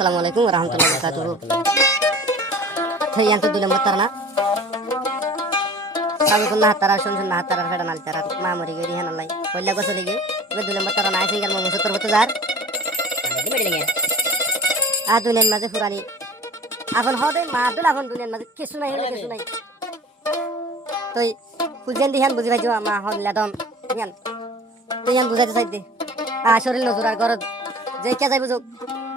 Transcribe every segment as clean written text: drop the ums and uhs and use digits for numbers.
Assalamualaikum warahmatullahi wabarakatuh. Hey, yang tu dulu mutar na. Sabi ko na tara sun na tara feda nal tara ma mori geri han Allah. Holla ko sole ge. Be dulu mutar na singal mo musutur hotu dar. Di medi lenge. A dunen maze furani. Afan hode ma dul afan dunen maze kisu nai hole kisu nai. Toi kujen dihan buji bhai jo ma hon ladon. Yan. Toi yan bujate saide. A shoril no jurar gorod. Je kya jai bujo.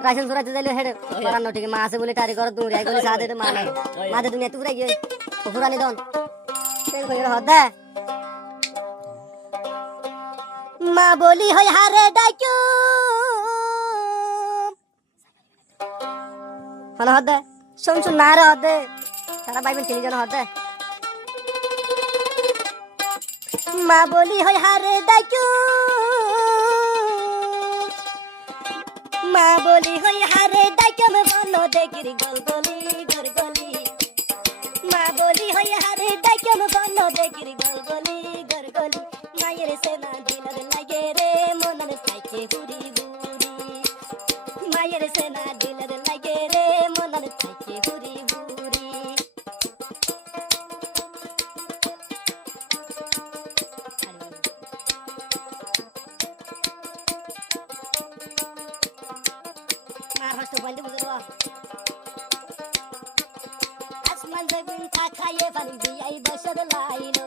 Ration सुराचे जाले head परानो ठीक मा से बोले टारी कर दूर आई गोली सादे तो माने मादे दुनिया तू रही है पुरानी दोन तेल कोई होदा मा बोली होय हारे डाक्यू हन होदा सुन सुन ना रे होदे सारा भाई बहन तीन जन होदे मा बोली होय हारे डाक्यू माँ बोली होई हारे डाक्या में बनो देखिरी गलगली गरगली माँ बोली होई हारे डाक्या में बनो देखिरी गलगली गरगली मायरे से ना दिलर लागे रे मनन ताके हुरी हुरी मायरे से ना दिलर लागे रे मनन ताके हुरी हुरी आसमान जमीन ताकाये van biai bashad lailo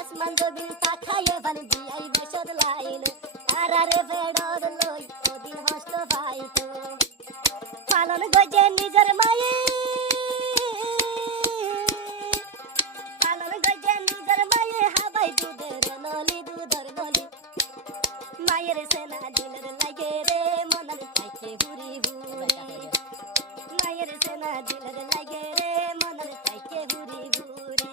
आसमान जमीन ताकाये van biai bashad lailo arare vedod loi odin hosto baito palon goje nijar maye habai duder noli mayer sena diler lage re monan taike huri huri mayer sena diler lage re monan taike huri huri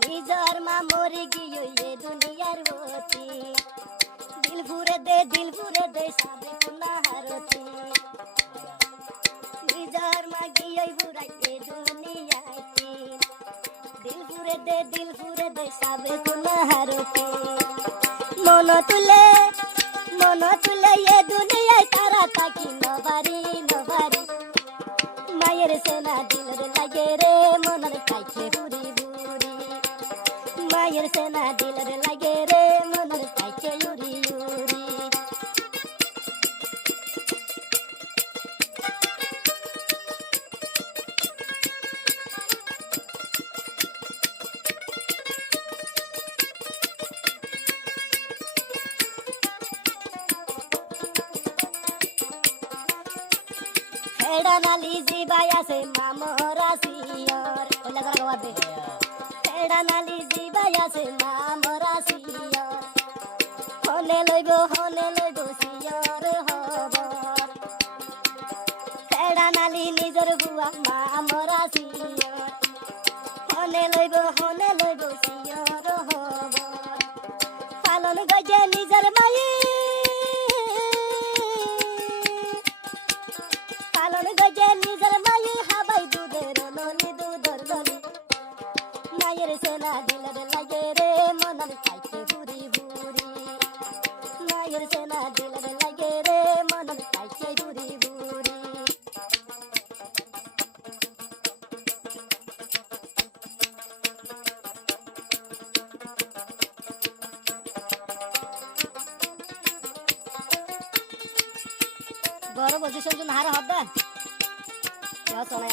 Nizar मा मोरी गियो ये दुनियार होती दिल भूरे दे साबे कुना हारती निजार मा गियो भूरा ये दुनियाती दिल भूरे दे साबे कुना हारती मन तुले ये दुनिया तारा ताकी नवारी नवारी मायर सेना दिलर लागे रे मनन ताके हुरी हुरी मायर सेना दिलर लागे रे मनन ताके हुरी हुरी हेडा नाली जीबाया से मामोरा सियर ओला जरा गवा दे हेडा नाली जीबाया से मामोरा सियर होने लइबो सियर हबर हेडा नाली निजर बुआ मामोरा सियर होने लइबो सियर हबर पालन गजे निजर माई गजे निजर माये हाबाई दूधर नली मायर सेना दिलर लागे रे मनन ताके हुरी हुरी मायर सेना दिलर लागे रे मनन ताके हुरी हुरी बरो पोजिशन जो नहार हब्बा या सोना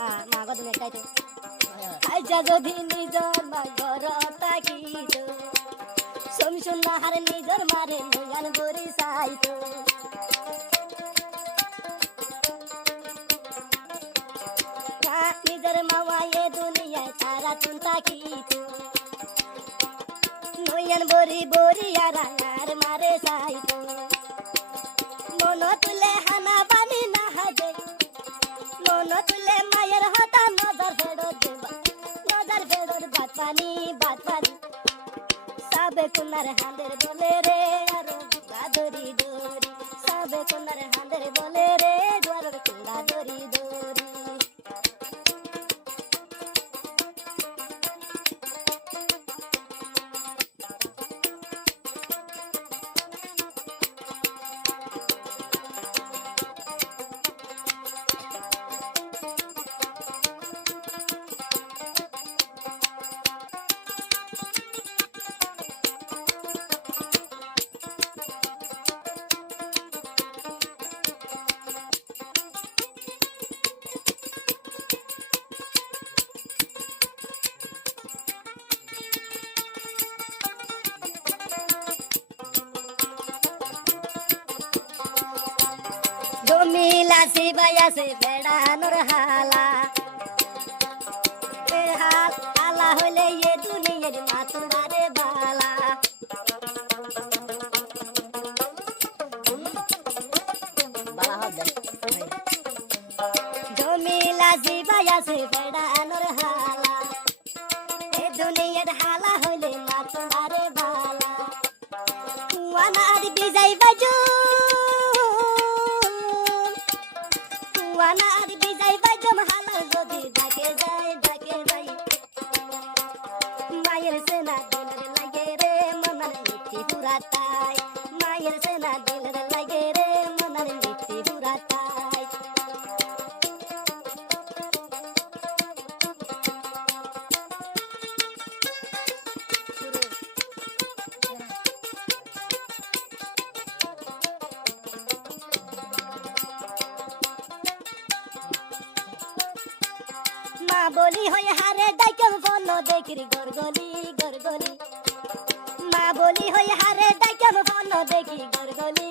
आ मागो दुने काइतो आइजा जदि निजर मा घर ताकितो समसुन नहार निजर मारे नयान बोरी साइतो निजर मावा ये दुनिया तारा तुन ताकितो नयान बोरी यारा यार मारे साइतो জমিলা শিবাইয়াছে বেড়ানোর হালা এ হালা হইলে এ দুনিয়ার মাতুরারে বালা জমিলা শিবাইয়াছে বেড়ানোর হালা এ দুনিয়ার হালা হইলে মাতুরারে বালা কুয়ানার বিজাই বাজু কুয়ানার বিজাই বাজম হালা যদি ডাকে যাই মায়ের সেনা দিলের লাগে রে মনার মিষ্টি পুরাতাই মায়ের সেনা দিলের লাগে রে মনার মিষ্টি পুরাতাই মা বলি হই হারে ডাইকেম ফোন দেখির গরগলি গরগলি মা বলি হই হারে ডাইকেম ফোন দেখি গরগলি